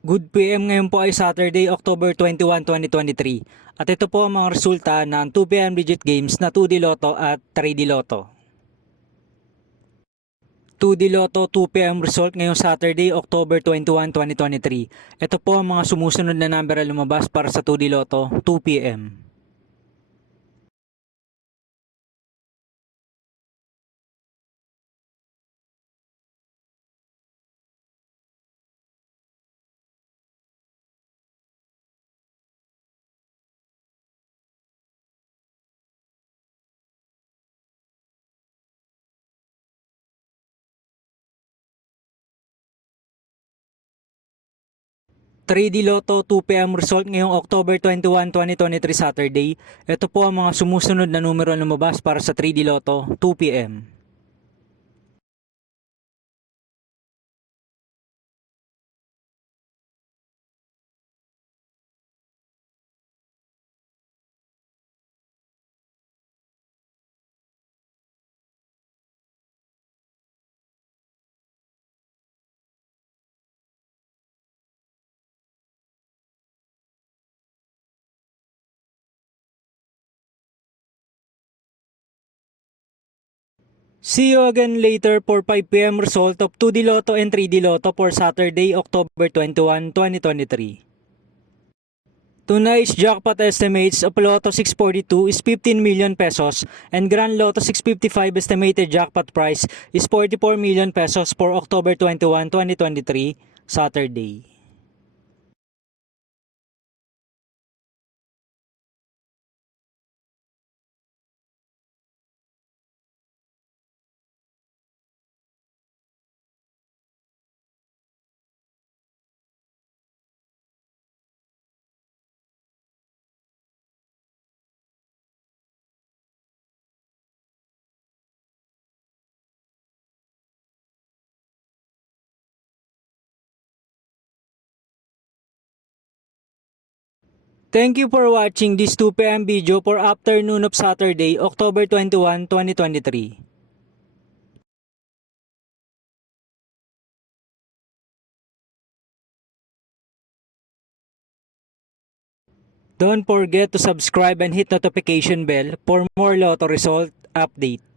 Good PM ngayon po ay Saturday, October 21, 2023. At ito po ang mga resulta ng 2 PM digit games na 2D Lotto at 3D Lotto. 2D Lotto 2 PM result ngayong Saturday, October 21, 2023. Ito po ang mga sumusunod na number na lumabas para sa 2D Lotto 2 PM. 3D Lotto 2 PM result ngayong October 21, 2023 Saturday. Ito po ang mga sumusunod na numero na lumabas para sa 3D Lotto 2 PM. 'See you again later for 5 PM result of 2D Lotto and 3D Lotto for Saturday, October 21, 2023. Tonight's jackpot estimates of Lotto 642 is 15 million pesos and Grand Lotto 655 estimated jackpot price is 44 million pesos for October 21, 2023, Saturday. Thank you for watching this 2 PM video for afternoon of Saturday, October 21, 2023. Don't forget to subscribe and hit notification bell for more Lotto result update.